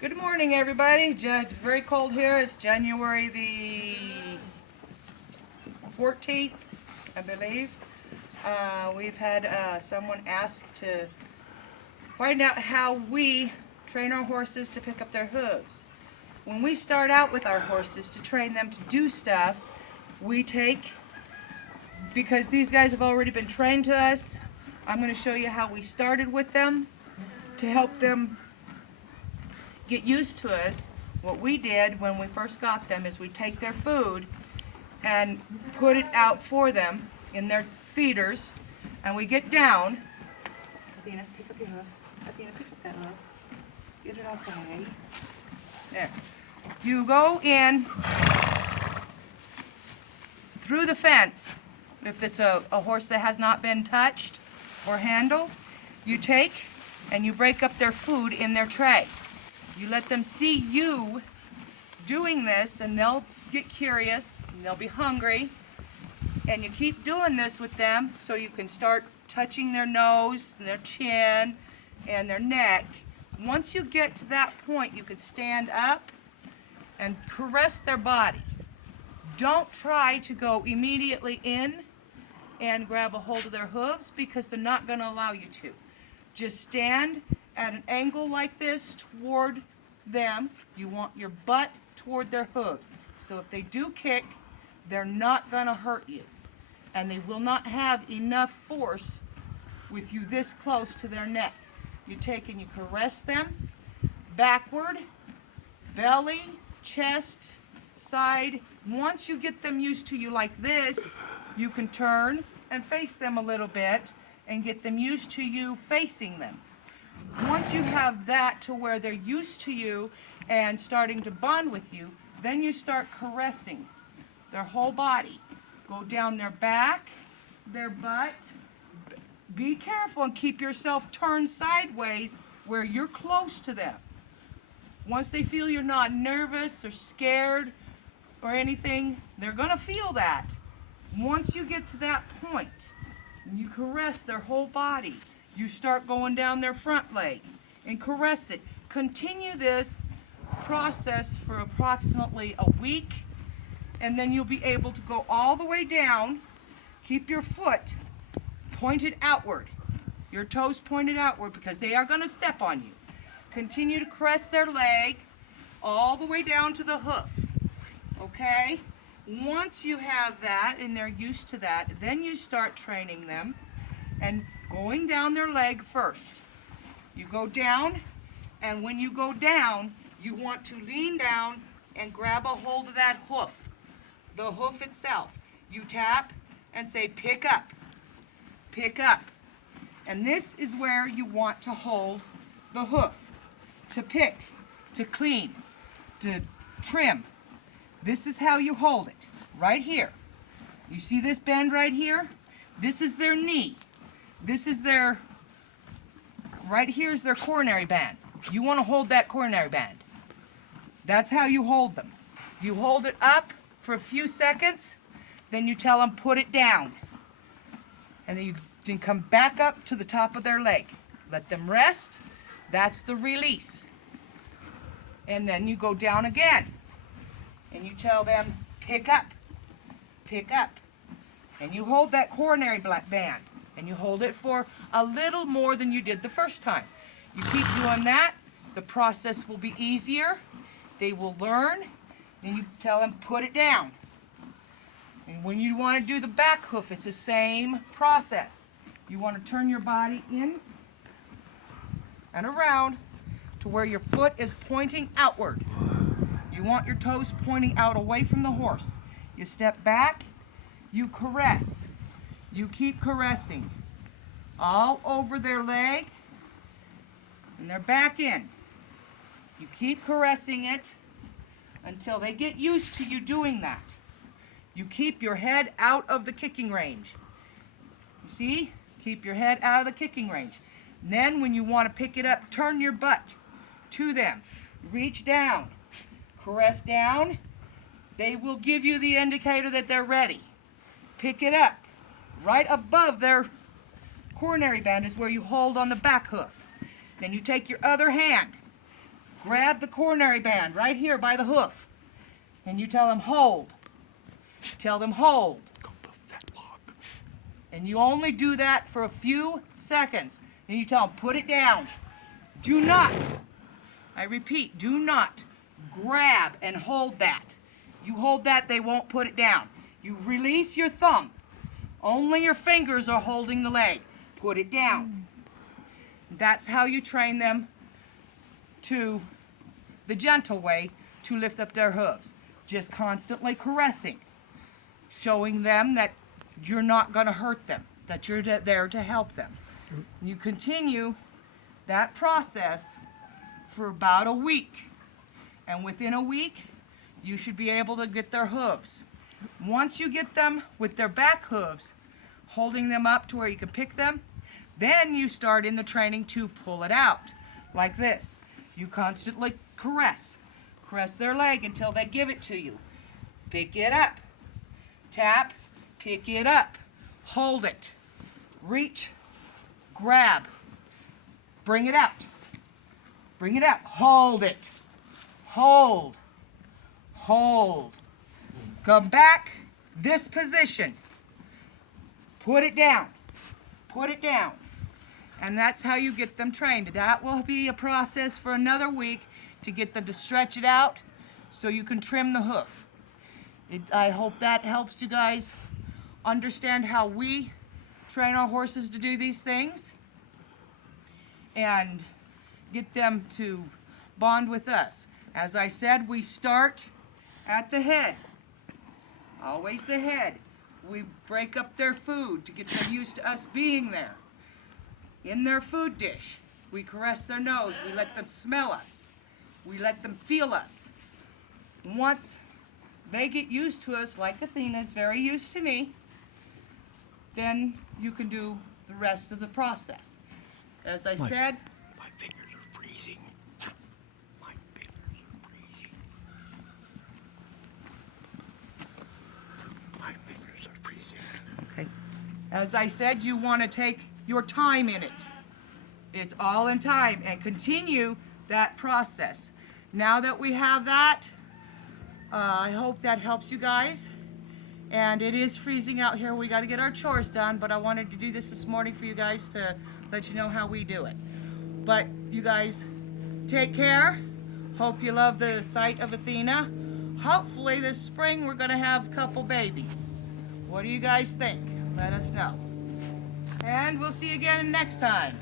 Good morning, everybody. It's very cold here. It's January the 14th, I believe. We've had someone ask to find out how we train our horses to pick up their hooves. When we start out with our horses to train them to do stuff, we take, because these guys have already been trained to us, I'm going to show you how we started with them to help them get used to us. What we did when we first got them is we take their food and put it out for them in their feeders, and we get down. Athena, pick up your hoof. Athena, pick up that hoof. Get it off the way. There. You go in through the fence. If it's a horse that has not been touched or handled, you take and you break up their food in their tray. You let them see you doing this, and they'll get curious, and they'll be hungry. And you keep doing this with them so you can start touching their nose, and their chin, and their neck. Once you get to that point, you can stand up and caress their body. Don't try to go immediately in and grab a hold of their hooves, because they're not going to allow you to. Just stand at an angle like this toward them. You want your butt toward their hooves. So if they do kick, they're not going to hurt you. And they will not have enough force with you this close to their neck. You take and you caress them backward, belly, chest, side. Once you get them used to you like this, you can turn and face them a little bit and get them used to you facing them. Once you have that to where they're used to you and starting to bond with you, then you start caressing their whole body. Go down their back, their butt. Be careful and keep yourself turned sideways where you're close to them. Once they feel you're not nervous or scared or anything, they're going to feel that. Once you get to that point, and you caress their whole body, you start going down their front leg and caress it. Continue this process for approximately a week, and then you'll be able to go all the way down. Keep your foot pointed outward, your toes pointed outward, because they are going to step on you. Continue to caress their leg all the way down to the hoof. Okay? Once you have that and they're used to that, then you start training them and going down their leg first. You go down, and when you go down, you want to lean down and grab a hold of that hoof, the hoof itself. You tap and say, pick up, pick up. And this is where you want to hold the hoof, to pick, to clean, to trim. This is how you hold it, right here. You see this bend right here? This is their knee. This is their, right here is their coronary band. You want to hold that coronary band. That's how you hold them. You hold it up for a few seconds, then you tell them put it down. And then you can come back up to the top of their leg. Let them rest. That's the release. And then you go down again. And you tell them, pick up, pick up. And you hold that coronary band. And you hold it for a little more than you did the first time. You keep doing that, the process will be easier. They will learn. Then you tell them, put it down. And when you want to do the back hoof, it's the same process. You want to turn your body in and around to where your foot is pointing outward. You want your toes pointing out away from the horse. You step back, you caress. You keep caressing all over their leg and their back end. You keep caressing it until they get used to you doing that. You keep your head out of the kicking range. You see? Keep your head out of the kicking range. And then when you want to pick it up, turn your butt to them. Reach down. Caress down. They will give you the indicator that they're ready. Pick it up. Right above their coronary band is where you hold on the back hoof. Then you take your other hand, grab the coronary band right here by the hoof, and you tell them hold. Tell them hold. And you only do that for a few seconds. Then you tell them put it down. Do not, I repeat, do not grab and hold that. You hold that, they won't put it down. You release your thumb. Only your fingers are holding the leg. Put it down. That's how you train them to the gentle way to lift up their hooves. Just constantly caressing, showing them that you're not going to hurt them, that you're there to help them. You continue that process for about a week. And within a week, you should be able to get their hooves. Once you get them with their back hooves, holding them up to where you can pick them, then you start in the training to pull it out, like this. You constantly caress. Caress their leg until they give it to you. Pick it up. Tap, pick it up. Hold it. Reach, grab. Bring it out. Bring it out. Hold it. Hold. Hold. Come back. This position. Put it down. Put it down. And that's how you get them trained. That will be a process for another week to get them to stretch it out so you can trim the hoof. I hope that helps you guys understand how we train our horses to do these things and get them to bond with us. As I said, we start at the head. Always the head. We break up their food to get them used to us being there. In their food dish, we caress their nose. We let them smell us. We let them feel us. Once they get used to us, like Athena's very used to me, then you can do the rest of the process. As I said, my fingers are freezing. My fingers are freezing. My fingers are freezing. okay. As I said, you want to take your time in it. It's all in time, and continue that process. Now that we have that, I hope that helps you guys. And it is freezing out here. We got to get our chores done, but I wanted to do this morning for you guys to let you know how we do it. But you guys take care. Hope you love the sight of Athena. Hopefully this spring we're going to have a couple babies. What do you guys think? Let us know. And we'll see you again next time.